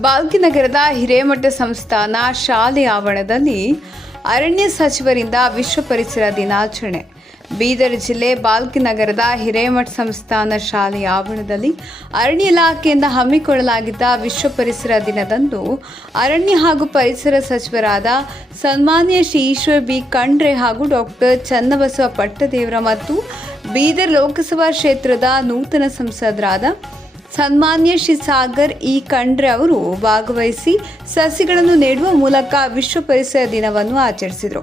ಬಾಲ್ಕಿನಗರದ ಹಿರೇಮಠ ಸಂಸ್ಥಾನ ಶಾಲೆ ಆವರಣದಲ್ಲಿ ಅರಣ್ಯ ಸಚಿವರಿಂದ ವಿಶ್ವ ಪರಿಸರ ದಿನಾಚರಣೆ. ಬೀದರ್ ಜಿಲ್ಲೆ ಬಾಲ್ಕಿನಗರದ ಹಿರೇಮಠ ಸಂಸ್ಥಾನ ಶಾಲೆಯ ಆವರಣದಲ್ಲಿ ಅರಣ್ಯ ಇಲಾಖೆಯಿಂದ ಹಮ್ಮಿಕೊಳ್ಳಲಾಗಿದ್ದ ವಿಶ್ವ ಪರಿಸರ ದಿನದಂದು ಅರಣ್ಯ ಹಾಗೂ ಪರಿಸರ ಸಚಿವರಾದ ಸನ್ಮಾನ್ಯ ಶ್ರೀ ಈಶ್ವರ್ ಬಿ ಖಂಡ್ರೆ ಹಾಗೂ ಡಾಕ್ಟರ್ ಚನ್ನಬಸವ ಪಟ್ಟದೇವರ ಮತ್ತು ಬೀದರ್ ಲೋಕಸಭಾ ಕ್ಷೇತ್ರದ ನೂತನ ಸಂಸದರಾದ ಸನ್ಮಾನ್ಯ ಶ್ರೀ ಸಾಗರ್ ಇ ಖಂಡ್ರೆ ಅವರು ಭಾಗವಹಿಸಿ ಸಸಿಗಳನ್ನು ನೆಡುವ ಮೂಲಕ ವಿಶ್ವ ಪರಿಸರ ದಿನವನ್ನು ಆಚರಿಸಿದರು.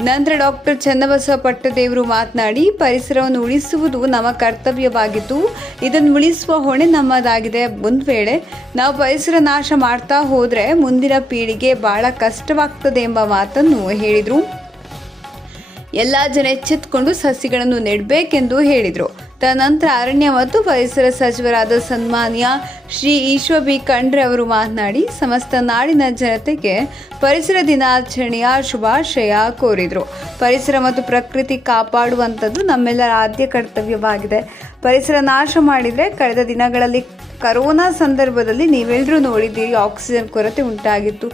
ನಂತರ ಡಾಕ್ಟರ್ ಚನ್ನಬಸವ ಪಟ್ಟದೇವರು ಮಾತನಾಡಿ, ಪರಿಸರವನ್ನು ಉಳಿಸುವುದು ನಮ್ಮ ಕರ್ತವ್ಯವಾಗಿದ್ದು, ಇದನ್ನು ಉಳಿಸುವ ಹೊಣೆ ನಮ್ಮದಾಗಿದೆ. ಒಂದು ವೇಳೆ ನಾವು ಪರಿಸರ ನಾಶ ಮಾಡ್ತಾ ಹೋದರೆ ಮುಂದಿನ ಪೀಳಿಗೆ ಬಹಳ ಕಷ್ಟವಾಗ್ತದೆ ಎಂಬ ಮಾತನ್ನು ಹೇಳಿದರು. ಎಲ್ಲ ಜನ ಎಚ್ಚೆತ್ಕೊಂಡು ಸಸಿಗಳನ್ನು ನೆಡಬೇಕೆಂದು ಹೇಳಿದರು. ತದನಂತರ ಅರಣ್ಯ ಮತ್ತು ಪರಿಸರ ಸಚಿವರಾದ ಸನ್ಮಾನ್ಯ ಶ್ರೀ ಈಶ್ವ ಬಿ ಖಂಡ್ರೆ ಅವರು ಮಾತನಾಡಿ, ಸಮಸ್ತ ನಾಡಿನ ಜನತೆಗೆ ಪರಿಸರ ದಿನಾಚರಣೆಯ ಶುಭಾಶಯ ಕೋರಿದರು. ಪರಿಸರ ಮತ್ತು ಪ್ರಕೃತಿ ಕಾಪಾಡುವಂಥದ್ದು ನಮ್ಮೆಲ್ಲರ ಆದ್ಯ ಕರ್ತವ್ಯವಾಗಿದೆ. ಪರಿಸರ ನಾಶ ಮಾಡಿದರೆ ಕಳೆದ ದಿನಗಳಲ್ಲಿ ಕರೋನಾ ಸಂದರ್ಭದಲ್ಲಿ ನೀವೆಲ್ಲರೂ ನೋಡಿದ್ದೀರಿ, ಆಕ್ಸಿಜನ್ ಕೊರತೆ ಉಂಟಾಗಿತ್ತು.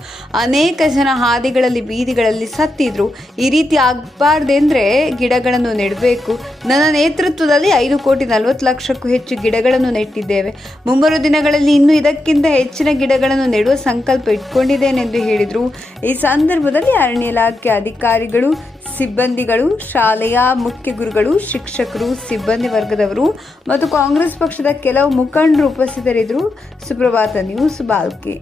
ಅನೇಕ ಜನ ಹಾದಿಗಳಲ್ಲಿ, ಬೀದಿಗಳಲ್ಲಿ ಸತ್ತಿದ್ರು. ಈ ರೀತಿ ಆಗಬಾರ್ದೆಂದ್ರೆ ಗಿಡಗಳನ್ನು ನೆಡಬೇಕು. ನನ್ನ ನೇತೃತ್ವದಲ್ಲಿ ಐದು ಕೋಟಿ ನಲವತ್ತು ಲಕ್ಷಕ್ಕೂ ಹೆಚ್ಚು ಗಿಡಗಳನ್ನು ನೆಟ್ಟಿದ್ದೇವೆ. ಮುಂಬರುವ ದಿನಗಳಲ್ಲಿ ಇನ್ನೂ ಇದಕ್ಕಿಂತ ಹೆಚ್ಚಿನ ಗಿಡಗಳನ್ನು ನೆಡುವ ಸಂಕಲ್ಪ ಇಟ್ಕೊಂಡಿದ್ದೇನೆಂದು ಹೇಳಿದರು. ಈ ಸಂದರ್ಭದಲ್ಲಿ ಅರಣ್ಯ ಇಲಾಖೆ ಅಧಿಕಾರಿಗಳು ಸಿಬ್ಬಂದಿಗಳು, ಶಾಲೆಯ ಮುಖ್ಯ ಗುರುಗಳು, ಶಿಕ್ಷಕರು, ಸಿಬ್ಬಂದಿ ವರ್ಗದವರು ಮತ್ತು ಕಾಂಗ್ರೆಸ್ ಪಕ್ಷದ ಕೆಲವು ಮುಖಂಡರು ಉಪಸ್ಥಿತರಿದ್ದರು. ಸುಪ್ರಭಾತ ನ್ಯೂಸ್ ಬಾಲ್ಕಿ.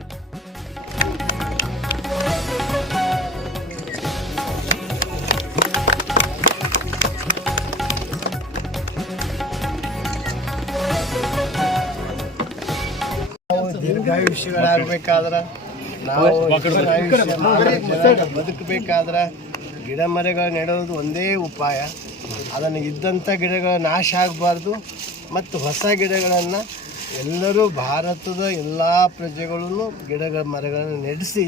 ದೀರ್ಘಾಯುಷ್ಯಗಳಾಗಬೇಕಾದ್ರೆ, ನಾವು ಗಿಡ ಮರಗಳು ನೆಡೋದು ಒಂದೇ ಉಪಾಯ. ಅದನ್ನು ಇದ್ದಂಥ ಗಿಡಗಳ ನಾಶ ಆಗಬಾರ್ದು. ಮತ್ತು ಹೊಸ ಗಿಡಗಳನ್ನು ಎಲ್ಲರೂ ಭಾರತದ ಎಲ್ಲ ಪ್ರಜೆಗಳನ್ನು ಗಿಡಗಳ ಮರಗಳನ್ನು ನೆಡೆಸಿ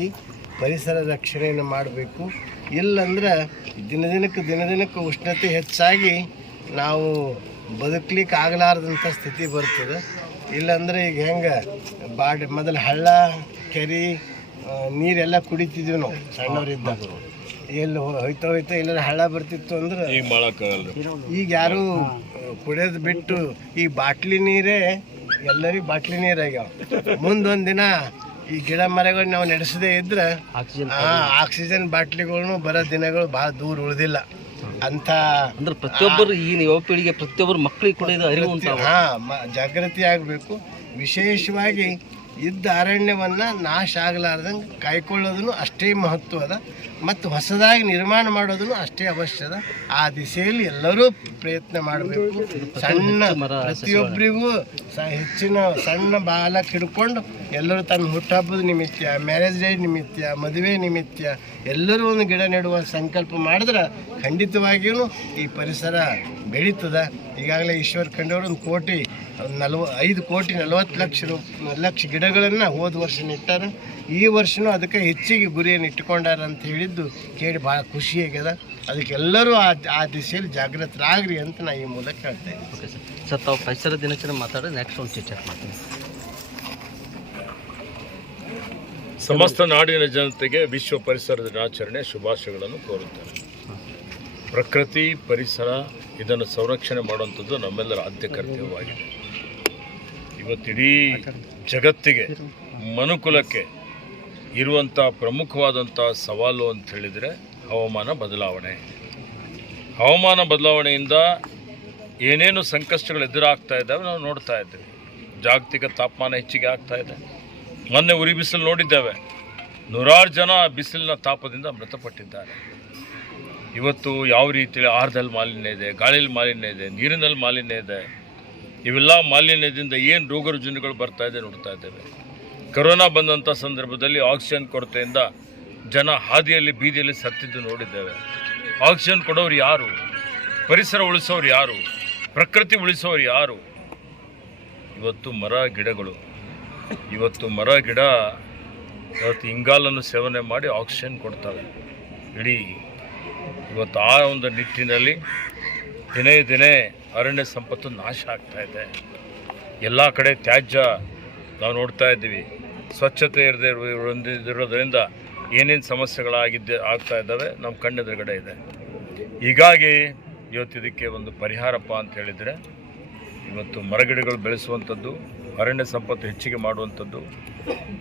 ಪರಿಸರ ರಕ್ಷಣೆಯನ್ನು ಮಾಡಬೇಕು. ಇಲ್ಲಂದ್ರೆ ದಿನ ದಿನಕ್ಕೆ ದಿನ ದಿನಕ್ಕೆ ಉಷ್ಣತೆ ಹೆಚ್ಚಾಗಿ ನಾವು ಬದುಕಲಿಕ್ಕೆ ಆಗಲಾರ್ದಂಥ ಸ್ಥಿತಿ ಬರ್ತದೆ. ಇಲ್ಲಾಂದ್ರೆ ಈಗ ಹೆಂಗೆ ಬಾಡಿ ಮೊದಲು ಹಳ್ಳ, ಕೆರೆ ನೀರೆಲ್ಲ ಕುಡಿತಿದ್ವಿ ನಾವು ಸಣ್ಣವರಿದ್ದಾಗ. ಎಲ್ಲಿ ಹೋಯ್ತಾ ಹೋಯ್ತಾ ಇಲ್ಲ ಹಳ್ಳ ಬರ್ತಿತ್ತು ಅಂದ್ರೆ ಈಗ ಮಾಡಕ್ಕಾಗಲ್ಲ ಈಗ ಯಾರು ಕುಡಿಯೋದು ಬಿಟ್ಟು ಈ ಬಾಟ್ಲಿ ನೀರೇ ಎಲ್ಲರಿಗೂ ಬಾಟ್ಲಿ ನೀರಾಗ್ಯಾವ. ಮುಂದೊಂದು ದಿನ ಈ ಗಿಡ ಮರಗಳು ನಾವು ನಡೆಸದೇ ಇದ್ರೆ ಆಕ್ಸಿಜನ್ ಬಾಟ್ಲಿಗಳನ್ನು ಬರೋ ದಿನಗಳು ಭಾಳ ದೂರ ಉಳಿದಿಲ್ಲ. ಅಂತ ಅಂದ್ರೆ ಪ್ರತಿಯೊಬ್ಬರು ಈ ಯುವ ಪೀಳಿಗೆ ಪ್ರತಿಯೊಬ್ಬರು ಮಕ್ಕಳಿಗೆ ಕೂಡ ಇದು ಅರಿವು ಹಾ ಮ- ಜಾಗೃತಿ ಆಗಬೇಕು. ವಿಶೇಷವಾಗಿ ಇದ್ದ ಅರಣ್ಯವನ್ನು ನಾಶ ಆಗಲಾರ್ದಂಗೆ ಕಾಯ್ಕೊಳ್ಳೋದನ್ನು ಅಷ್ಟೇ ಮಹತ್ವದ ಮತ್ತು ಹೊಸದಾಗಿ ನಿರ್ಮಾಣ ಮಾಡೋದನ್ನು ಅಷ್ಟೇ ಅವಶ್ಯದ ಆ ದಿಸೆಯಲ್ಲಿ ಎಲ್ಲರೂ ಪ್ರಯತ್ನ ಮಾಡಬೇಕು. ಸಣ್ಣ ಪ್ರತಿಯೊಬ್ಬರಿಗೂ ಹೆಚ್ಚಿನ ಸಣ್ಣ ಬಾಲಕ್ಕೆ ಹಿಡ್ಕೊಂಡು ಎಲ್ಲರೂ ತನ್ನ ಹುಟ್ಟಹಬ್ಬದ ನಿಮಿತ್ತ ಮ್ಯಾರೇಜ್ ಡೇ ನಿಮಿತ್ತ, ಮದುವೆ ನಿಮಿತ್ತ ಎಲ್ಲರೂ ಒಂದು ಗಿಡ ನೆಡುವ ಸಂಕಲ್ಪ ಮಾಡಿದ್ರೆ ಖಂಡಿತವಾಗಿಯೂ ಈ ಪರಿಸರ ಬೆಳೀತದ. ಈಗಾಗಲೇ ಈಶ್ವರ್ ಕಂಡವರು ಒಂದು ಕೋಟಿ ನಲ್ವ ಐದು ಕೋಟಿ ನಲವತ್ತು ಲಕ್ಷ ರೂ ಲಕ್ಷ ಗಿಡಗಳನ್ನು ಹೋದ ವರ್ಷ ನೆಟ್ಟಾರ ಈ ವರ್ಷನೂ ಅದಕ್ಕೆ ಹೆಚ್ಚಿಗೆ ಗುರಿಯನ್ನು ಇಟ್ಕೊಂಡಾರ ಅಂತ ಹೇಳಿದ್ದು ಕೇಳಿ ಭಾಳ ಖುಷಿ ಆಗ್ಯದ. ಅದಕ್ಕೆಲ್ಲರೂ ಆ ಆ ದಿಸೆಯಲ್ಲಿ ಜಾಗೃತರಾಗ್ರಿ ಅಂತ ನಾ ಈ ಮೂಲಕ ಹೇಳ್ತಾ ಇದ್ದೀನಿ. ಓಕೆ ಸರ್ ಸರ್ ತಾವು ಪರಿಸರ ದಿನಾಚರಣೆ ಮಾತಾಡಿ ನೆಕ್ಸ್ಟ್ ಒಂದು ಚರ್ಚೆ ಮಾಡ್ತೀನಿ. ಸಮಸ್ತ ನಾಡಿನ ಜನತೆಗೆ ವಿಶ್ವ ಪರಿಸರ ದಿನಾಚರಣೆ ಶುಭಾಶಯಗಳನ್ನು ಕೋರುತ್ತೇನೆ. ಪ್ರಕೃತಿ, ಪರಿಸರ ಇದನ್ನು ಸಂರಕ್ಷಣೆ ಮಾಡುವಂಥದ್ದು ನಮ್ಮೆಲ್ಲರ ಆದ್ಯ ಕರ್ತವ್ಯವಾಗಿದೆ. ಇವತ್ತಿಡೀ ಜಗತ್ತಿಗೆ ಮನುಕುಲಕ್ಕೆ ಇರುವಂಥ ಪ್ರಮುಖವಾದಂಥ ಸವಾಲು ಅಂತ ಹೇಳಿದರೆ ಹವಾಮಾನ ಬದಲಾವಣೆ. ಹವಾಮಾನ ಬದಲಾವಣೆಯಿಂದ ಏನೇನು ಸಂಕಷ್ಟಗಳು ಎದುರಾಗ್ತಾ ಇದ್ದಾವೆ ನಾವು ನೋಡ್ತಾ ಇದ್ದೇವೆ. ಜಾಗತಿಕ ತಾಪಮಾನ ಹೆಚ್ಚಿಗೆ ಆಗ್ತಾ ಇದೆ. ಮೊನ್ನೆ ಉರಿ ಬಿಸಿಲು ನೋಡಿದ್ದೇವೆ. ನೂರಾರು ಜನ ಬಿಸಿಲಿನ ತಾಪದಿಂದ ಮೃತಪಟ್ಟಿದ್ದಾರೆ. ಇವತ್ತು ಯಾವ ರೀತಿ ಆಹಾರದಲ್ಲಿ ಮಾಲಿನ್ಯ ಇದೆ, ಗಾಳಿಯಲ್ಲಿ ಮಾಲಿನ್ಯ ಇದೆ, ನೀರಿನಲ್ಲಿ ಮಾಲಿನ್ಯ ಇದೆ, ಇವೆಲ್ಲ ಮಾಲಿನ್ಯದಿಂದ ಏನು ರೋಗ ರುಜಿನಗಳು ಬರ್ತಾ ಇದೆ ನೋಡ್ತಾ ಇದ್ದೇವೆ. ಕೊರೋನಾ ಬಂದಂಥ ಸಂದರ್ಭದಲ್ಲಿ ಆಕ್ಸಿಜನ್ ಕೊರತೆಯಿಂದ ಜನ ಹಾದಿಯಲ್ಲಿ ಬೀದಿಯಲ್ಲಿ ಸತ್ತಿದ್ದು ನೋಡಿದ್ದೇವೆ. ಆಕ್ಸಿಜನ್ ಕೊಡೋರು ಯಾರು? ಪರಿಸರ ಉಳಿಸೋರು ಯಾರು? ಪ್ರಕೃತಿ ಉಳಿಸೋರು ಯಾರು? ಇವತ್ತು ಮರ, ಗಿಡಗಳು. ಇವತ್ತು ಮರ, ಗಿಡ, ಇವತ್ತು ಇಂಗಾಲನ್ನು ಸೇವನೆ ಮಾಡಿ ಆಕ್ಸಿಜನ್ ಕೊಡ್ತವೆ. ಇಡೀ ಇವತ್ತು ಆ ಒಂದು ನಿಟ್ಟಿನಲ್ಲಿ ದಿನೇ ದಿನೇ ಅರಣ್ಯ ಸಂಪತ್ತು ನಾಶ ಆಗ್ತಾ ಇದೆ. ಎಲ್ಲ ಕಡೆ ತ್ಯಾಜ್ಯ ನಾವು ನೋಡ್ತಾ ಇದ್ದೀವಿ. ಸ್ವಚ್ಛತೆ ಇರದೇ ಇರೋದರಿಂದ ಏನೇನು ಸಮಸ್ಯೆಗಳಾಗಿದ್ದೆ ಆಗ್ತಾ ಇದ್ದಾವೆ ನಮ್ಮ ಕಣ್ಣೆದುರುಗಡೆ ಇದೆ. ಹೀಗಾಗಿ ಇವತ್ತು ಇದಕ್ಕೆ ಒಂದು ಪರಿಹಾರಪ್ಪ ಅಂತ ಹೇಳಿದರೆ, ಇವತ್ತು ಮರಗಿಡಗಳು ಬೆಳೆಸುವಂಥದ್ದು, ಅರಣ್ಯ ಸಂಪತ್ತು ಹೆಚ್ಚಿಗೆ ಮಾಡುವಂಥದ್ದು,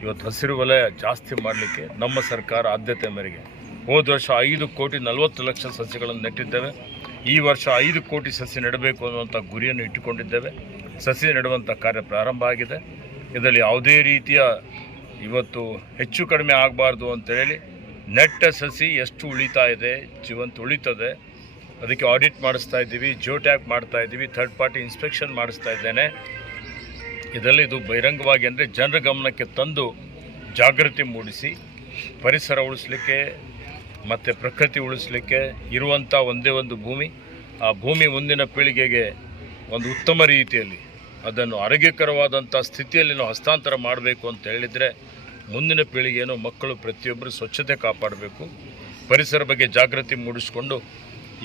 ಇವತ್ತು ಹಸಿರು ವಲಯ ಜಾಸ್ತಿ ಮಾಡಲಿಕ್ಕೆ ನಮ್ಮ ಸರ್ಕಾರ ಆದ್ಯತೆ ಮೇರೆಗೆ ಹೋದ ವರ್ಷ ಐದು ಕೋಟಿ ನಲವತ್ತು ಲಕ್ಷ ಸಸಿಗಳನ್ನು ನೆಟ್ಟಿದ್ದೇವೆ. ಈ ವರ್ಷ ಐದು ಕೋಟಿ ಸಸಿ ನೆಡಬೇಕು ಅನ್ನುವಂಥ ಗುರಿಯನ್ನು ಇಟ್ಟುಕೊಂಡಿದ್ದೇವೆ. ಸಸಿ ನೆಡುವಂಥ ಕಾರ್ಯ ಪ್ರಾರಂಭ ಆಗಿದೆ. ಇದರಲ್ಲಿ ಯಾವುದೇ ರೀತಿಯ ಇವತ್ತು ಹೆಚ್ಚು ಕಡಿಮೆ ಆಗಬಾರ್ದು ಅಂತೇಳಿ ನೆಟ್ಟ ಸಸಿ ಎಷ್ಟು ಉಳಿತಾ ಇದೆ, ಜೀವಂತ ಉಳಿತದೆ, ಅದಕ್ಕೆ ಆಡಿಟ್ ಮಾಡಿಸ್ತಾ ಇದ್ದೀವಿ ಜೋ ಟ್ಯಾಗ್ ಮಾಡ್ತಾ ಇದ್ದೀವಿ ಥರ್ಡ್ ಪಾರ್ಟಿ ಇನ್ಸ್ಪೆಕ್ಷನ್ ಮಾಡಿಸ್ತಾ ಇದ್ದೇನೆ. ಇದರಲ್ಲಿ ಇದು ಬಹಿರಂಗವಾಗಿ ಅಂದರೆ ಜನರ ಗಮನಕ್ಕೆ ತಂದು ಜಾಗೃತಿ ಮೂಡಿಸಿ, ಪರಿಸರ ಉಳಿಸ್ಲಿಕ್ಕೆ ಮತ್ತು ಪ್ರಕೃತಿ ಉಳಿಸ್ಲಿಕ್ಕೆ ಇರುವಂಥ ಒಂದೇ ಒಂದು ಭೂಮಿ, ಆ ಭೂಮಿ ಮುಂದಿನ ಪೀಳಿಗೆಗೆ ಒಂದು ಉತ್ತಮ ರೀತಿಯಲ್ಲಿ ಅದನ್ನು ಆರೋಗ್ಯಕರವಾದಂಥ ಸ್ಥಿತಿಯಲ್ಲಿ ನಾವು ಹಸ್ತಾಂತರ ಮಾಡಬೇಕು ಅಂತ ಹೇಳಿದರೆ ಮುಂದಿನ ಪೀಳಿಗೆಯನ್ನು ಮಕ್ಕಳು ಪ್ರತಿಯೊಬ್ಬರು ಸ್ವಚ್ಛತೆ ಕಾಪಾಡಬೇಕು. ಪರಿಸರ ಬಗ್ಗೆ ಜಾಗೃತಿ ಮೂಡಿಸಿಕೊಂಡು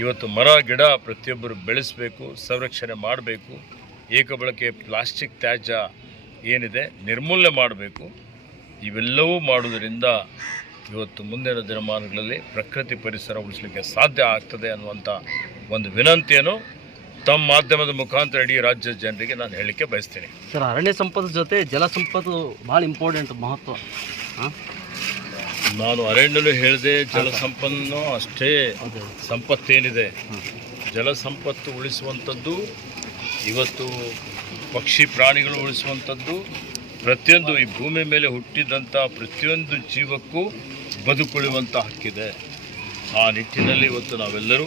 ಇವತ್ತು ಮರ, ಗಿಡ ಪ್ರತಿಯೊಬ್ಬರು ಬೆಳೆಸಬೇಕು, ಸಂರಕ್ಷಣೆ ಮಾಡಬೇಕು. ಏಕಬಳಕೆ ಪ್ಲಾಸ್ಟಿಕ್ ತ್ಯಾಜ್ಯ ಏನಿದೆ ನಿರ್ಮೂಲನೆ ಮಾಡಬೇಕು. ಇವೆಲ್ಲವೂ ಮಾಡುವುದರಿಂದ ಇವತ್ತು ಮುಂದಿನ ದಿನಮಾನಗಳಲ್ಲಿ ಪ್ರಕೃತಿ ಪರಿಸರ ಉಳಿಸಲಿಕ್ಕೆ ಸಾಧ್ಯ ಆಗ್ತದೆ ಅನ್ನುವಂಥ ಒಂದು ವಿನಂತಿಯನ್ನು ತಮ್ಮ ಮಾಧ್ಯಮದ ಮುಖಾಂತರ ಇಡೀ ರಾಜ್ಯದ ಜನರಿಗೆ ನಾನು ಹೇಳಲಿಕ್ಕೆ ಬಯಸ್ತೇನೆ. ಸರ್ ಅರಣ್ಯ ಸಂಪದ ಜೊತೆ ಜಲ ಸಂಪತ್ತು ಭಾಳ ಇಂಪಾರ್ಟೆಂಟ್ ಮಹತ್ವ. ನಾನು ಅರಣ್ಯಲು ಹೇಳಿದೆ ಜಲ ಸಂಪನ್ನು ಅಷ್ಟೇ ಸಂಪತ್ತೇನಿದೆ. ಜಲ ಸಂಪತ್ತು ಉಳಿಸುವಂಥದ್ದು ಇವತ್ತು ಪಕ್ಷಿ ಪ್ರಾಣಿಗಳು ಉಳಿಸುವಂಥದ್ದು ಪ್ರತಿಯೊಂದು ಈ ಭೂಮಿ ಮೇಲೆ ಹುಟ್ಟಿದಂಥ ಪ್ರತಿಯೊಂದು ಜೀವಕ್ಕೂ ಬದುಕುಳಿಯುವಂಥ ಹಕ್ಕಿದೆ. ಆ ನಿಟ್ಟಿನಲ್ಲಿ ಇವತ್ತು ನಾವೆಲ್ಲರೂ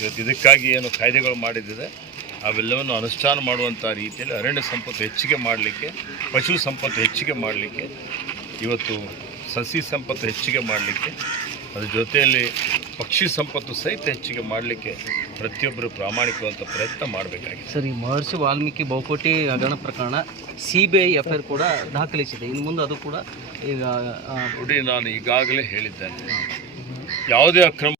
ಇವತ್ತು ಇದಕ್ಕಾಗಿ ಏನು ಕಾಯ್ದೆಗಳು ಮಾಡಿದ್ದಿದೆ ಅವೆಲ್ಲವನ್ನು ಅನುಷ್ಠಾನ ಮಾಡುವಂಥ ರೀತಿಯಲ್ಲಿ ಅರಣ್ಯ ಸಂಪತ್ತು ಹೆಚ್ಚಿಗೆ ಮಾಡಲಿಕ್ಕೆ, ಪಶು ಸಂಪತ್ತು ಹೆಚ್ಚಿಗೆ ಮಾಡಲಿಕ್ಕೆ, ಇವತ್ತು ಸಸಿ ಸಂಪತ್ತು ಹೆಚ್ಚಿಗೆ ಮಾಡಲಿಕ್ಕೆ ಅದ್ರ ಜೊತೆಯಲ್ಲಿ ಪಕ್ಷಿ ಸಂಪತ್ತು ಸಹಿತ ಹೆಚ್ಚಿಗೆ ಮಾಡಲಿಕ್ಕೆ ಪ್ರತಿಯೊಬ್ಬರು ಪ್ರಾಮಾಣಿಕವಂತ ಪ್ರಯತ್ನ ಮಾಡಬೇಕಾಗಿದೆ. ಸರ್ ಈ ಮಹರ್ಷಿ ವಾಲ್ಮೀಕಿ ಬಹುಕೋಟಿ ಹಗರಣ ಪ್ರಕರಣ C B I F I R ಕೂಡ ದಾಖಲಿಸಿದೆ. ಇನ್ನು ಮುಂದೆ ಅದು ಕೂಡ ಈಗ ನೋಡಿ ನಾನು ಈಗಾಗಲೇ ಹೇಳಿದ್ದೇನೆ. ಯಾವುದೇ ಅಕ್ರಮ